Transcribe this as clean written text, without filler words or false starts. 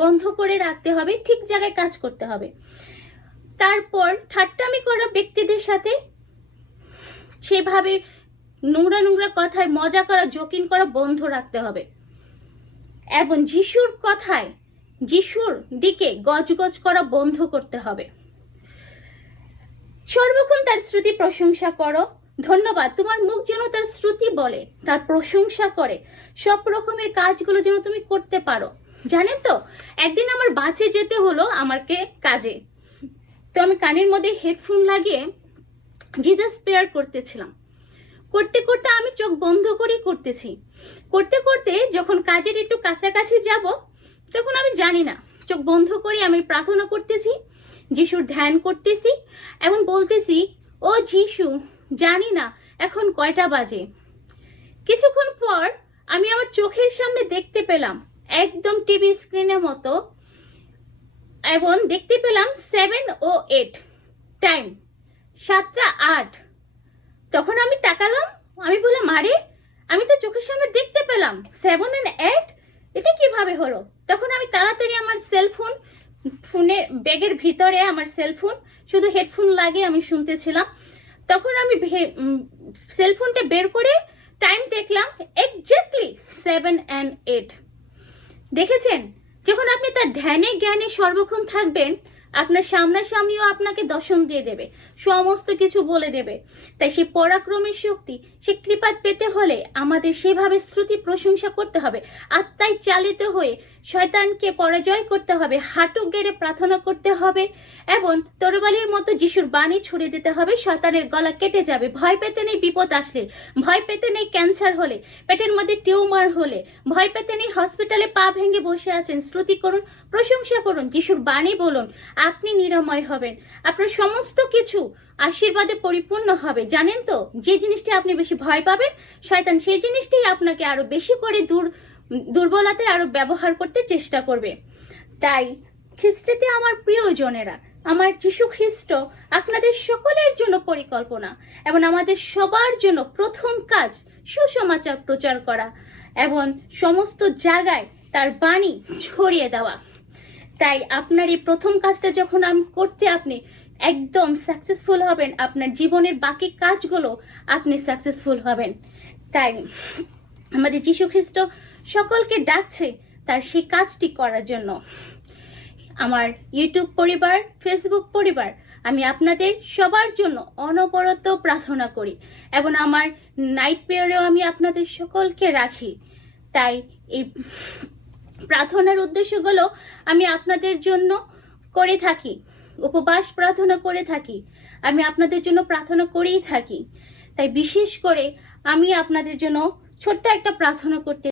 বন্ধ করে রাখতে হবে, ঠিক জায়গায় কাজ করতে হবে। তারপর ঠাট্টামি করা ব্যক্তিদের সাথে সেভাবে নোংরা নোংরা কথায় মজা করা, জোকিং করা বন্ধ রাখতে হবে। এবং যিশুর কথায়, যিশুর দিকে গজগজ করা বন্ধ করতে হবে। সর্বক্ষণ তার স্তুতি প্রশংসা করো। ধন্যবাদ, তোমার মুখ যেন তার স্তুতি বলে, তার প্রশংসা করে, সব রকমের কাজগুলো যেন তুমি করতে পারো। জানেন তো, একদিন আমার বাসে যেতে হলো আমাকে কাজে, তো আমি কানের মধ্যে হেডফোন লাগিয়ে জিজাস প্রেয়ার করতেছিলাম। করতে করতে আমি চোখ বন্ধ করেই করতেছি। করতে করতে যখন কাজের একটু কাছাকাছি যাব, তখন আমি জানি না, চোখ বন্ধ করে আমি প্রার্থনা করতেছি, যিশুর ধ্যান করতেছি এবং বলতেছি, ও যিশু, জানি না এখন কয়টা বাজে। কিছুক্ষণ পর আমি আমার চোখের সামনে দেখতে পেলাম একদম টিভি স্ক্রিনের মতো, এবং দেখতে পেলাম 7:08 টাইম, 7:08। তখন আমি তাকালাম, আমি বললাম, আরে আমি তো চোখের সামনে দেখতে পেলাম 7:08, এটা কিভাবে হলো? তখন আমি তাড়াতাড়ি আমার সেলফোন, ফোনের ব্যাগের ভিতরে আমার সেলফোন, শুধু হেডফোন লাগিয়ে আমি শুনতেছিলাম। তখন আমি সেলফোনটা বের করে টাইম দেখলাম, এক্স্যাক্টলি 7:08। দেখেছেন, যখন আপনি তার ধ্যানে জ্ঞানে সর্বক্ষণ থাকবেন, আপনার সামনাসামনিও আপনাকে দর্শন দিয়ে দেবে, সমস্ত কিছু বলে দেবে। তাই সে পরাক্রমের শক্তি, সে কৃপাত পেতে হলে আমাদের সেভাবে স্তুতি প্রশংসা করতে হবে। আত্মায় চালিত হয়ে শয়তানকে পরাজয় করতে হবে, হাঁটু গেড়ে প্রার্থনা করতে হবে এবং তরবারির মতো যিশুর বাণী ছড়িয়ে দিতে হবে। শয়তানের গলা কেটে যাবে। ভয় পেতে নেই বিপদ আসলে, ভয় পেতে নেই ক্যান্সার হলে, পেটের মধ্যে টিউমার হলে, ভয় পেতে নেই হসপিটালে পা ভেঙে বসে আছেন। স্তুতি করুন, প্রশংসা করুন, যিশুর বাণী বলুন, আপনি নিরাময় হবেন। আপনার সমস্ত কিছু আশীর্বাদে পরিপূর্ণ হবে। জানেন তো, যে জিনিসটি আপনি বেশি ভয় পাবেন, শয়তান সেই জিনিসটি আপনাকে আরো বেশি করে দুর্বলতায় আরো ব্যবহার করতে চেষ্টা করবে। তাই খ্রিস্টেতে আমার প্রিয়জনেরা, আমার যিশু খ্রিস্ট আপনাদের সকলের জন্য পরিকল্পনা এবং আমাদের সবার জন্য প্রথম কাজ সুসমাচার প্রচার করা এবং সমস্ত জায়গায় তার বাণী ছড়িয়ে দেওয়া। তাই আপনার এই প্রথম কাজটা যখন করতে আপনি একদম সাকসেসফুল হবেন, আপনার জীবনের বাকি কাজগুলো আপনি সাকসেসফুল হবেন। তাই আমাদের যিশু খ্রিস্ট সকলকে ডাকছে তার সেই কাজটি করার জন্য। আমার ইউটিউব পরিবার, ফেসবুক পরিবার, আমি আপনাদের সবার জন্য অনবরত প্রার্থনা করি এবং আমার নাইট প্রেয়ারেও আমি আপনাদের সকলকে রাখি। তাই এই প্রার্থনার উদ্দেশ্যগুলো আমি আপনাদের জন্য করে থাকি, উপবাস প্রার্থনা করে থাকি, আমি আপনাদের জন্য প্রার্থনা করেই থাকি। তাই বিশেষ করে আমি আপনাদের জন্য ছোট্ট একটা প্রার্থনা করতে